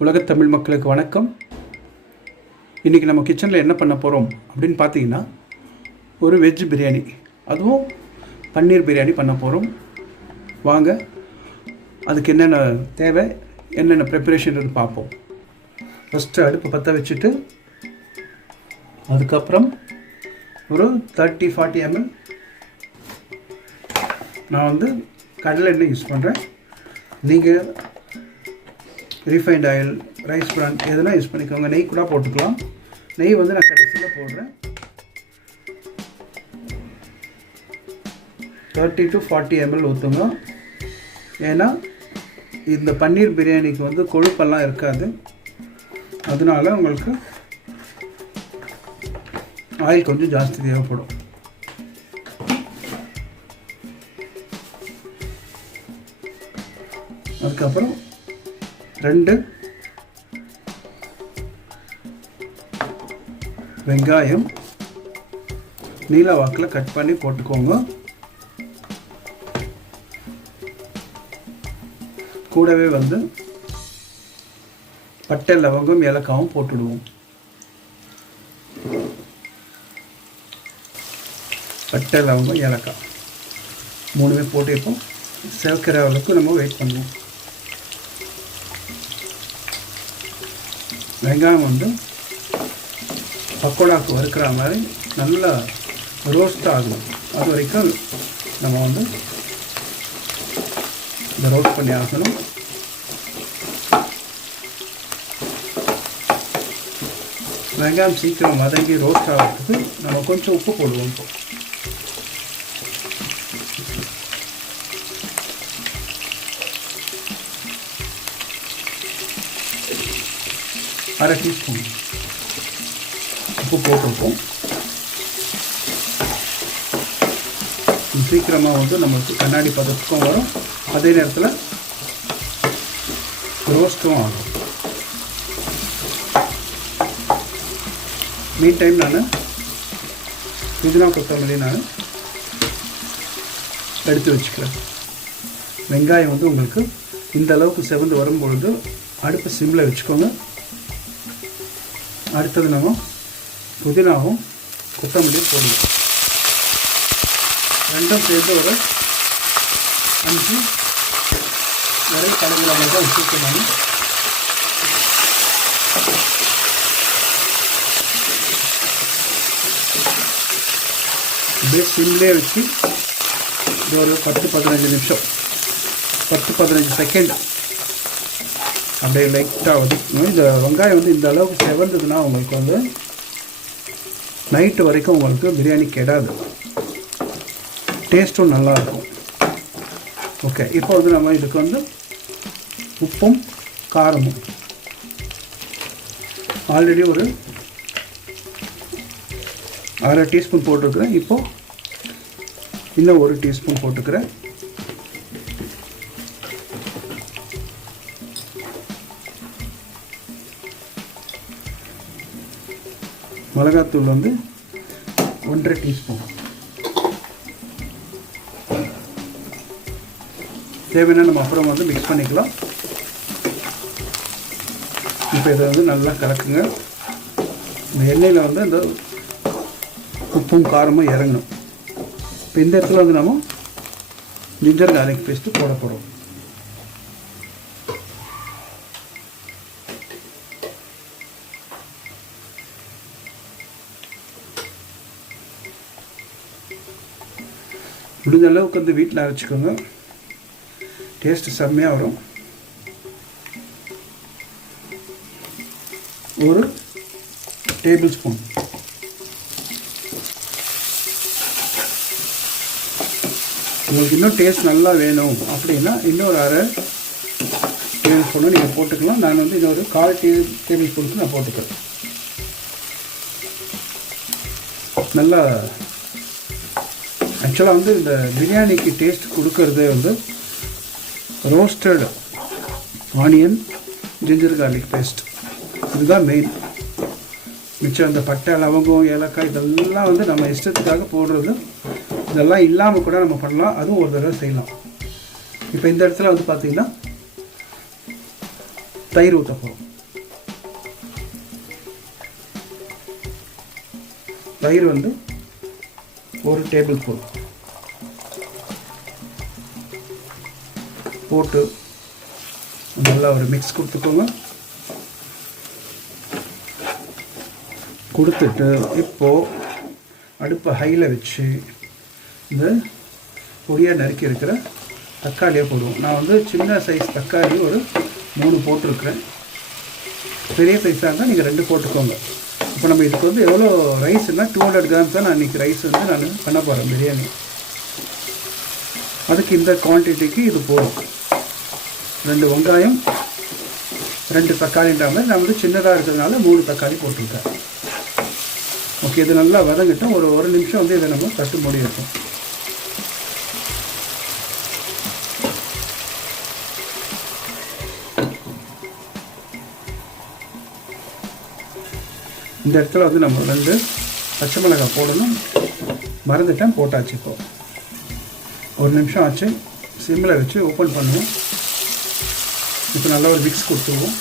உலகத் தமிழ் மக்களுக்கு வணக்கம். இன்றைக்கி நம்ம கிச்சனில் என்ன பண்ண போகிறோம் அப்படின்னு பார்த்தீங்கன்னா ஒரு வெஜ் பிரியாணி. அதுவும் பன்னீர் பிரியாணி பண்ண போகிறோம் வாங்க அதுக்கு என்னென்ன தேவை என்னென்ன ப்ரிப்பரேஷன் பார்ப்போம். ஃபஸ்ட்டு அடுப்பு பற்ற வச்சுட்டு அதுக்கப்புறம் ஒரு தேர்ட்டி ஃபார்ட்டி எம்எல் நான் வந்து கடலை எண்ணெய் யூஸ் பண்ணுறேன் நீங்கள் ரீஃபைண்ட் ஆயில் ரைஸ் பிரான் எதுனா யூஸ் பண்ணிக்கோங்க நெய் கூட போட்டுக்கலாம். நெய் வந்து நான் கடைசியில் போடுறேன். தேர்ட்டி டு ஃபார்ட்டி எம்எல் ஊற்றுங்க ஏன்னா இந்த பன்னீர் பிரியாணிக்கு வந்து கொழுப்பெல்லாம் இருக்காது. அதனால உங்களுக்கு ஆயில் கொஞ்சம் ஜாஸ்தி தேவைப்படும். அதுக்கப்புறம் ரெண்டு வெங்காயம் நீல வாக்கில் கட் பண்ணி போட்டுக்கோங்க கூடவே வந்து பட்டை லவங்கம் ஏலக்காவும் போட்டுடுவோம் பட்டை லவங்கம் ஏலக்காய் மூணுமே போட்டு இப்போ சேர்க்கிற அளவுக்கு நம்ம வெயிட் பண்ணுவோம் வெங்காயம் வந்து பக்கோடாக்கு வறுக்கிற மாதிரி நல்லா ரோஸ்ட் ஆகும் அது வரைக்கும் நம்ம வந்து இந்த ரோஸ்ட் பண்ணி ஆகணும் வெங்காயம் சீக்கிரம் வதங்கி ரோஸ்ட் ஆகிறதுக்கு நம்ம கொஞ்சம் உப்பு போடுவோம் அரை டீஸ்பூன் உப்பு போட்டிருப்போம். சீக்கிரமாக வந்து நம்மளுக்கு கண்ணாடி பதத்துக்கும் வரும். அதே நேரத்தில் ரோஸ்ட்டும் ஆகும். மீன் டைம் நான் புதினா கொத்தமல்லி நான் எடுத்து வச்சுக்கிறேன். வெங்காயம் வந்து உங்களுக்கு இந்த அளவுக்கு செவந்து வரும்பொழுது அடுப்பு சிம்மில் வச்சுக்கோங்க. அடுத்தது நம்ம புதினாவும் கொத்தமல்லியும் போடுவோம் ரெண்டும் சேர்ந்து ஒரு அஞ்சு வரை கலந்துற மாதிரி தான் வச்சுருக்கேன் அப்படியே சிம்லேயே வச்சு இது ஒரு பத்து பதினஞ்சு நிமிஷம். பத்து பதினஞ்சு செகண்ட் அப்படியே லைட்டாக வதக்கணும் இந்த வெங்காயம் வந்து இந்த அளவுக்கு செவந்ததுன்னா உங்களுக்கு வந்து நைட்டு வரைக்கும் உங்களுக்கு பிரியாணி கெடாது. டேஸ்ட்டும் நல்லாயிருக்கும். ஓகே இப்போ வந்து நம்ம இதுக்கு வந்து உப்பும் காரமும். ஆல்ரெடி ஒரு அரை டீஸ்பூன் போட்டிருக்கிறேன். இப்போது இன்னும் ஒரு டீஸ்பூன் போட்டுக்கிறேன். மிளகாத்தூள் வந்து ஒன்றரை டீஸ்பூன். தேவையான நம்ம அப்புறம் வந்து மிக்ஸ் பண்ணிக்கலாம். இப்போ இதை வந்து நல்லா கலக்குங்க. இந்த எண்ணெயில் வந்து இந்த உப்பும் காரமும் இறங்கணும். இப்போ இந்த இடத்துல வந்து நம்ம ஜிஞ்சர் கார்லிக் பேஸ்ட்டு போட போகிறோம் முடிஞ்ச அளவுக்கு வந்து வீட்டில் அரைச்சிக்கோங்க. டேஸ்ட்டு செம்மையாக வரும். ஒரு டேபிள் ஸ்பூன் உங்களுக்கு இன்னும் டேஸ்ட் நல்லா வேணும் அப்படின்னா இன்னொரு அரை டேபிள் ஸ்பூனும் நீங்கள் போட்டுக்கலாம். நான் வந்து இன்னொரு கால் டே டேபிள் ஸ்பூனுக்கு நான் போட்டுக்கிறேன். நல்லா ஆக்சுவலாக வந்து இந்த பிரியாணிக்கு டேஸ்ட் கொடுக்கறது வந்து roasted onion ginger garlic paste இதுதான் மெயின் மிச்சம் அந்த பட்டை லவங்கம் ஏலக்காய் இதெல்லாம் வந்து நம்ம இஷ்டத்துக்காக போடுறது. இதெல்லாம் இல்லாமல் கூட நம்ம பண்ணலாம். அதுவும் ஒரு தடவை செய்யலாம். இப்போ இந்த இடத்துல வந்து பார்த்திங்கன்னா தயிர் ஊற்றப்போம் தயிர் வந்து ஒரு டேபிள் ஸ்பூன் போட்டு நல்லா ஒரு மிக்ஸ் கொடுத்துக்கோங்க. கொடுத்துட்டு இப்போது அடுப்பை ஹையில் வச்சு இந்த பொடியாக நறுக்கி இருக்கிற தக்காளியை போடுவோம். நான் வந்து சின்ன சைஸ் தக்காளி ஒரு மூணு போட்டிருக்கிறேன். பெரிய சைஸாக இருந்தால் நீங்கள் ரெண்டு போட்டுக்கோங்க. இப்போ நம்ம இதுக்கு வந்து எவ்வளோ ரைஸ்னால் டூ ஹண்ட்ரட் கிராம்ஸ் தான் நான் இன்றைக்கி ரைஸ் வந்து நான் பண்ண போகிறேன் பிரியாணி. அதுக்கு இந்த குவான்டிட்டிக்கு இது போதும். ரெண்டு வெங்காயம் ரெண்டு தக்காளின்ற மாதிரி நான் வந்து சின்னதாக இருக்கிறதுனால மூணு தக்காளி போட்டிருக்கேன் ஓகே இது நல்லா வதங்கிட்டோம். ஒரு ஒரு நிமிஷம் வந்து இதை நம்ம தட்டு மூடி வைப்போம். இந்த இடத்துல வந்து நம்ம ரெண்டு பச்சை மிளகாய் போடணும். மறந்துட்டேன் போட்டாச்சு இப்போ. ஒரு நிமிஷம் ஆச்சு. சிம்மில் வச்சு ஓப்பன் பண்ணுவோம். இப்போ நல்லா ஒரு மிக்ஸ் கொடுத்துருவோம்.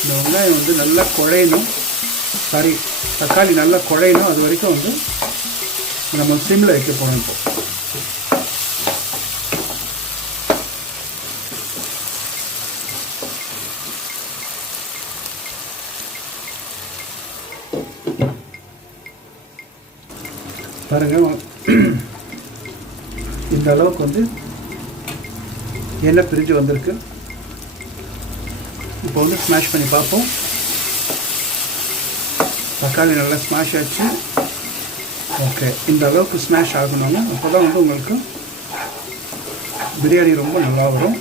இந்த வெங்காயம் வந்து நல்லா குழையணும். சாரி தக்காளி நல்லா குழையணும். அது வரைக்கும் வந்து நம்ம சிம்மில் வைக்க போகிறோம் இப்போ. பாருங்க. இந்த அளவுக்கு வந்து எண்ணெய் பிரிஞ்சு வந்திருக்கு. இப்போ வந்து ஸ்மாஷ் பண்ணி பார்ப்போம். தக்காளி நல்லா ஸ்மாஷ் ஆச்சு. ஓகே இந்த அளவுக்கு ஸ்மாஷ் ஆகணும்னா அப்போ தான் வந்து உங்களுக்கு பிரியாணி ரொம்ப நல்லா வரும்.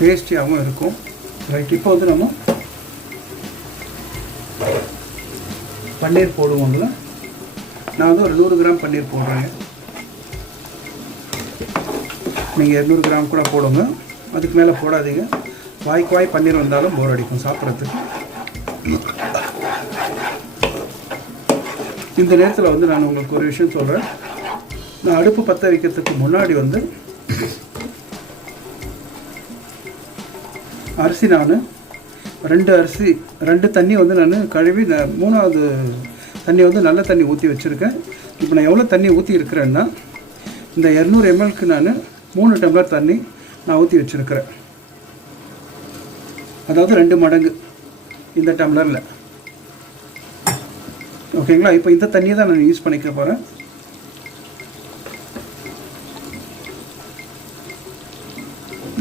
டேஸ்டியாகவும் இருக்கும். ரைட் இப்போ வந்து நம்ம பன்னீர் போடுவோம்ல. நான் வந்து ஒரு நூறு கிராம் பன்னீர் போடுறேங்க நீங்கள் இரநூறு கிராம் கூட போடுங்க. அதுக்கு மேலே போடாதீங்க. வாய்க்கு வாய் பன்னீர் வந்தாலும் போர் அடிக்கும் சாப்பிட்றதுக்கு. இந்த நேரத்தில் வந்து நான் உங்களுக்கு ஒரு விஷயம் சொல்கிறேன் நான் அடுப்பு பற்ற வைக்கிறதுக்கு முன்னாடி வந்து அரிசி நான் ரெண்டு அரிசி ரெண்டு தண்ணி வந்து நான் கழுவி நான் மூணாவது தண்ணி வந்து நல்ல தண்ணி ஊற்றி வச்சுருக்கேன். இப்போ நான் எவ்வளோ தண்ணி ஊற்றி இருக்கிறேன்னா இந்த இரநூறு எம்எல்க்கு நான் மூணு டம்ளர் தண்ணி நான் ஊற்றி வச்சுருக்கிறேன். அதாவது ரெண்டு மடங்கு இந்த டம்ளரில். ஓகேங்களா? இப்போ இந்த தண்ணியை தான் நான் யூஸ் பண்ணிக்க போகிறேன்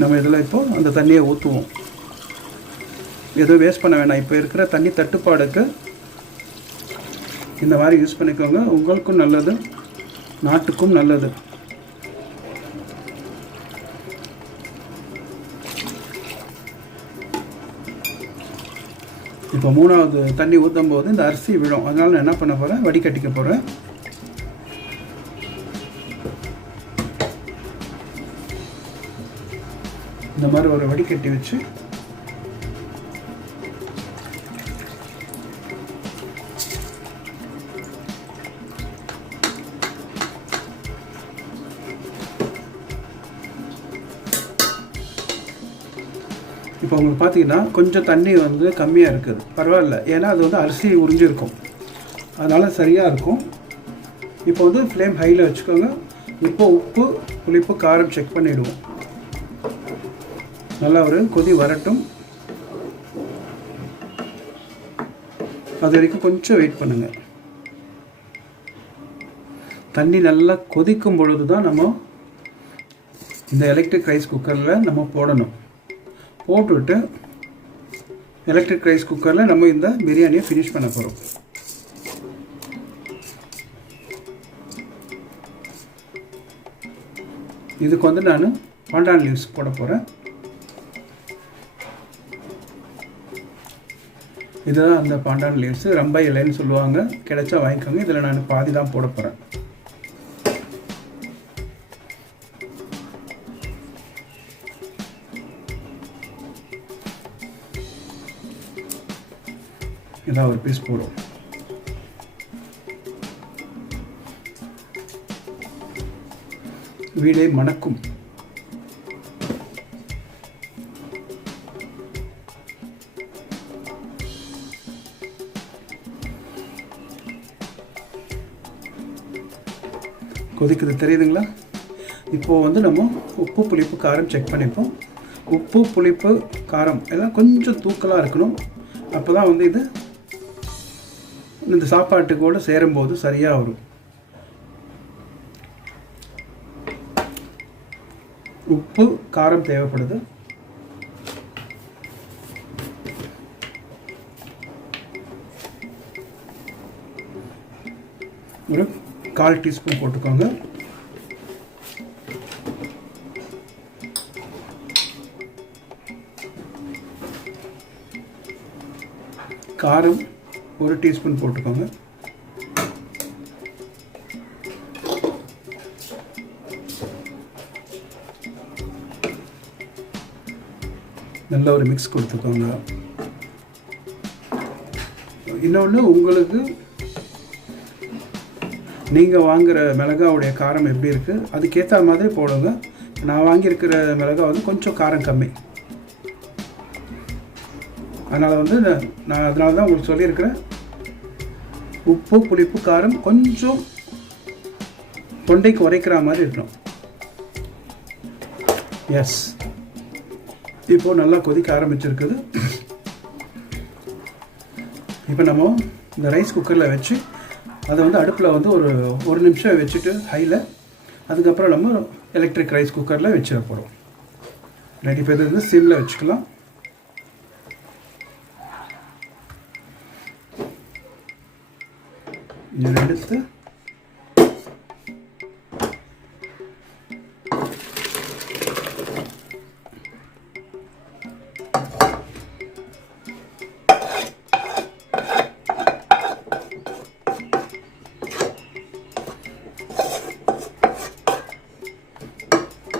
நம்ம இதில் இப்போது அந்த தண்ணியை ஊற்றுவோம் எதுவும் வேஸ்ட் பண்ண வேணாம். இப்போ இருக்கிற தண்ணி தட்டுப்பாடுக்கு இந்த மாதிரி யூஸ் பண்ணிக்கோங்க. உங்களுக்கும் நல்லது நாட்டுக்கும் நல்லது. இப்போ மூணாவது தண்ணி ஊற்றும் போது இந்த அரிசி விழும். அதனால் நான் என்ன பண்ண போகிறேன் வடிகட்டிக்க போகிறேன் இந்த மாதிரி ஒரு வடிகட்டி வச்சு உங்களுக்கு பார்த்தீங்கன்னா கொஞ்சம் தண்ணி வந்து கம்மியாக இருக்குது. பரவாயில்ல. ஏன்னா அது வந்து அரிசி உறிஞ்சிருக்கும். அதனால் சரியாக இருக்கும். இப்போ வந்து ஃப்ளேம் ஹையில் வச்சுக்கோங்க. இப்போ உப்பு புளிப்பு காரம் செக் பண்ணிவிடுவோம் நல்லா ஒரு கொதி வரட்டும். அது வரைக்கும் கொஞ்சம் வெயிட் பண்ணுங்கள் தண்ணி நல்லா கொதிக்கும் பொழுது தான் நம்ம இந்த எலக்ட்ரிக் ரைஸ் குக்கரில் நம்ம போடணும். போட்டுவிட்டு எலக்ட்ரிக் ரைஸ் குக்கரில் நம்ம இந்த பிரியாணியை ஃபினிஷ் பண்ண போகிறோம் இதுக்கு வந்து நான் பாண்டான் லீவ்ஸ் போட போகிறேன் இதுதான் அந்த பாண்டான் லீவ்ஸ் ரொம்ப இலைன்னு சொல்லுவாங்க. கிடைச்சா வாங்கிக்கோங்க. இதில் நான் பாதி தான் போட போகிறேன் இதான் ஒரு பீஸ் போடும் வீடே மணக்கும். கொதிக்குது தெரியுதுங்களா? இப்போது வந்து நம்ம உப்பு புளிப்பு காரம் செக் பண்ணிப்போம். உப்பு புளிப்பு காரம் எல்லாம் கொஞ்சம் தூக்கலாக இருக்கணும். அப்போ தான் வந்து இது இந்த சாப்பாட்டுக்கூட சேரும்போது சரியாக வரும் உப்பு காரம் தேவைப்படுது. ஒரு கால் டீஸ்பூன் போட்டுக்கோங்க. காரம் ஒரு டீஸ்பூன் போட்டுக்கோங்க. நல்ல ஒரு மிக்ஸ் கொடுத்துக்கோங்க. இன்னொன்று உங்களுக்கு நீங்கள் வாங்குகிற மிளகாவுடைய காரம் எப்படி இருக்குது அதுக்கேற்ற மாதிரி போடுங்க. நான் வாங்கியிருக்கிற மிளகா வந்து கொஞ்சம் காரம் கம்மி. அதனால் வந்து நான் நான் அதனால தான் உங்களுக்கு சொல்லியிருக்கிறேன். உப்பு புளிப்பு காரம் கொஞ்சம் தொண்டைக்கு உரைக்கிற மாதிரி இருக்கணும். எஸ் இப்போது நல்லா கொதிக்க ஆரம்பிச்சிருக்குது. இப்போ நம்ம இந்த ரைஸ் குக்கரில் வச்சு அதை வந்து அடுப்பில் வந்து ஒரு ஒரு நிமிஷம் வச்சுட்டு ஹையில் அதுக்கப்புறம் நம்ம எலக்ட்ரிக் ரைஸ் குக்கரில் வச்சு போகிறோம் ரெடி இப்போ இது வந்து சிம்மில் வச்சுக்கலாம்.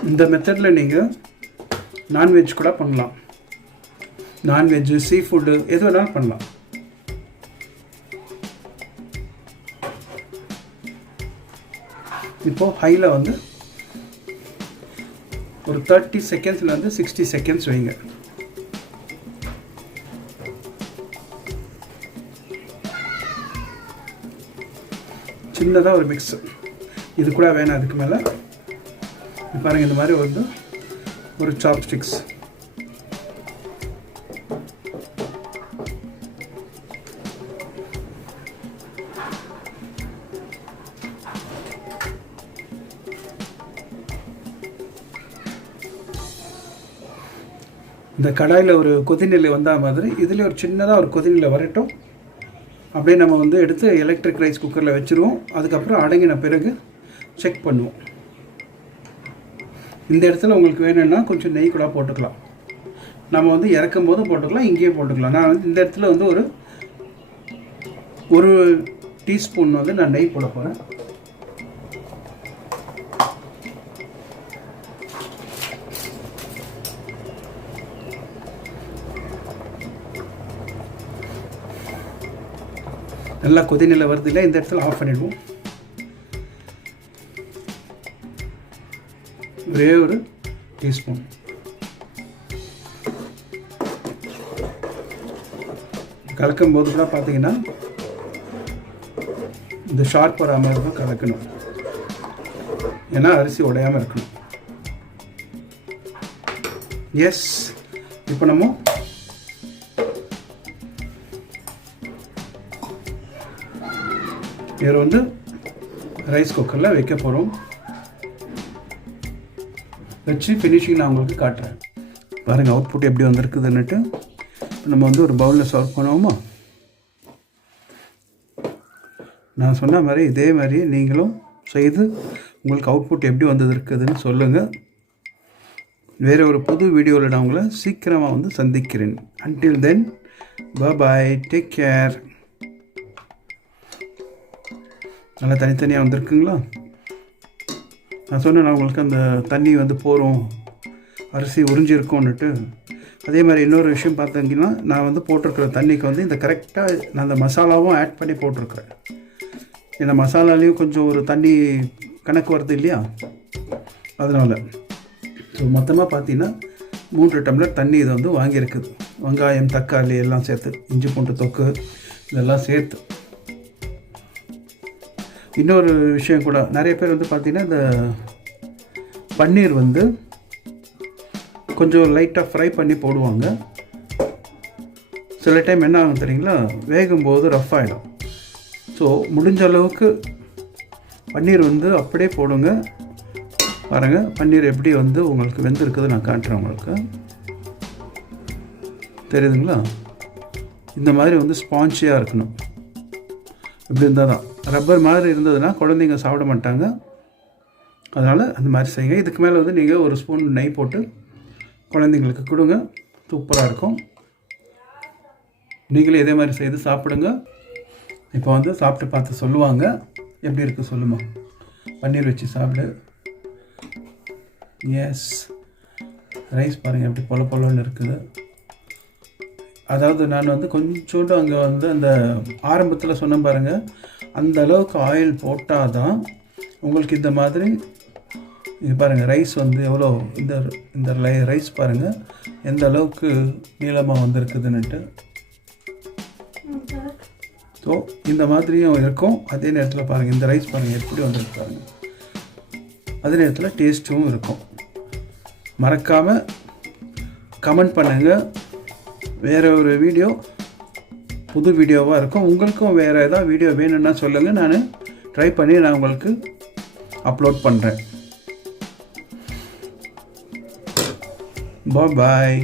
இந்த மெத்தடில் நீங்கள் நான்வெஜ் கூட பண்ணலாம். நான்வெஜ்ஜு சீ ஃபுட்டு எது வேணாலும் பண்ணலாம். இப்போது ஹையில் வந்து ஒரு தேர்ட்டி செகண்ட்ஸ்லேருந்து சிக்ஸ்டி செகண்ட்ஸ் வைங்க. சின்னதாக ஒரு மிக்ஸ் இது கூட வேணாம் அதுக்கு மேலே. பாருங்கள் இந்த மாதிரி வந்து ஒரு சாப்ஸ்டிக்ஸ் இந்த கடாயில் ஒரு கொதிநிலை வந்தால் மாதிரி இதில் ஒரு சின்னதாக ஒரு கொதிநிலை வரட்டும். அப்படியே நம்ம வந்து எடுத்து எலக்ட்ரிக் ரைஸ் குக்கரில் வச்சுருவோம். அதுக்கப்புறம் அடங்கின பிறகு செக் பண்ணுவோம். இந்த இடத்துல உங்களுக்கு வேணும்னா கொஞ்சம் நெய் கூட போட்டுக்கலாம். நம்ம வந்து இறக்கும் போதும் போட்டுக்கலாம் இங்கேயே போட்டுக்கலாம். நான் வந்து இந்த இடத்துல வந்து ஒரு ஒரு டீஸ்பூன் வந்து நான் நெய் போட போகிறேன் நல்லா கொதிநிலை வருது இல்லை இந்த இடத்துல ஆஃப் பண்ணிடுவோம். ஒரே ஒரு டீஸ்பூன். கலக்கும் போது கூட பார்த்தீங்கன்னா இந்த ஷார்ப் வராமல் இருக்கும் கலக்கணும். ஏன்னா அரிசி உடையாமல் இருக்கணும். எஸ் இப்போ நம்ம இதை வந்து ரைஸ் குக்கரில் வைக்க போகிறோம் வச்சு ஃபினிஷிங் நான் உங்களுக்கு காட்டுறேன். பாருங்கள் அவுட்புட் எப்படி வந்திருக்குதுன்னுட்டு. நம்ம வந்து ஒரு பவுலில் சர்வ் பண்ணுவோமா? நான் சொன்ன மாதிரி இதே மாதிரி நீங்களும் செய்து உங்களுக்கு அவுட்புட் எப்படி வந்தது இருக்குதுன்னு சொல்லுங்கள் வேறு ஒரு புது வீடியோவில் நான் உங்களை சீக்கிரமாக வந்து சந்திக்கிறேன். Until then bye take care நல்லா தனித்தனியாக வந்திருக்குங்களா? நான் சொன்னேன் நான் உங்களுக்கு அந்த தண்ணி வந்து போகிறோம் அரிசி உறிஞ்சிருக்கோன்னுட்டு அதே மாதிரி இன்னொரு விஷயம் பார்த்தீங்கன்னா நான் வந்து போட்டிருக்கிற தண்ணிக்கு வந்து இந்த கரெக்டாக நான் அந்த மசாலாவும் ஆட் பண்ணி போட்டிருக்கிறேன். இந்த மசாலாலேயும் கொஞ்சம் ஒரு தண்ணி கணக்கு வருது இல்லையா? அதனால். ஸோ மொத்தமாக பார்த்தீங்கன்னா மூன்று டம்ளர் தண்ணி இது வந்து வாங்கியிருக்குது வெங்காயம் தக்காளி எல்லாம் சேர்த்து இஞ்சி பூண்டு தொக்கு இதெல்லாம் சேர்த்து. இன்னொரு விஷயம் கூட நிறைய பேர் வந்து பார்த்திங்கன்னா இந்த பன்னீர் வந்து கொஞ்சம் லைட்டாக ஃப்ரை பண்ணி போடுவாங்க. சில டைம் என்ன ஆகும் தெரியுங்களா? வேகும்போது ரஃப் ஆகிடும் ஸோ முடிஞ்ச அளவுக்கு பன்னீர் வந்து அப்படியே போடுங்க. பாருங்கள் பன்னீர் எப்படி வந்து உங்களுக்கு வெந்திருக்குது நான் காட்டுறேன் உங்களுக்கு. தெரியுதுங்களா? இந்த மாதிரி வந்து ஸ்பான்ச்சியாக இருக்கணும். இப்படி இருந்தால் தான் ரப்பர் மாதிரி இருந்ததுன்னா குழந்தைங்க சாப்பிட மாட்டாங்க. அதனால் அந்த மாதிரி செய்யுங்க. இதுக்கு மேலே வந்து நீங்கள் ஒரு ஸ்பூன் நெய் போட்டு குழந்தைங்களுக்கு கொடுங்க. சூப்பராக இருக்கும். நீங்களே இதே மாதிரி செய்து சாப்பிடுங்க. இப்போ வந்து சாப்பிட்டு பார்த்து சொல்லுவாங்க. எப்படி இருக்குது சொல்லுமா. பன்னீர் வச்சு சாப்பிடு. எஸ் ரைஸ் பாருங்கள் எப்படி பொல பொலன்னு இருக்குது. அதாவது நான் வந்து கொஞ்சோண்டு அங்கே வந்து அந்த ஆரம்பத்தில் சொன்ன பாருங்கள் அந்த அளவுக்கு ஆயில் போட்டால் தான் உங்களுக்கு இந்த மாதிரி இது பாருங்கள் ரைஸ் வந்து எவ்வளோ இந்த இந்த லை ரைஸ் பாருங்கள் எந்த அளவுக்கு நீளமாக வந்திருக்குதுன்னுட்டு. ஸோ இந்த மாதிரியும் இருக்கும். அதே நேரத்தில் பாருங்கள் இந்த ரைஸ் பாருங்கள் எப்படி வந்திருக்கு பாருங்கள் அதே நேரத்தில் டேஸ்ட்டும் இருக்கும். மறக்காமல் கமெண்ட் பண்ணுங்கள் வேறு ஒரு வீடியோ புது வீடியோவாக இருக்கும். உங்களுக்கும் வேறு ஏதாவது வீடியோ வேணும்னா சொல்லுங்கள் நான் ட்ரை பண்ணி நான் உங்களுக்கு அப்லோட் பண்ணுறேன் பாய்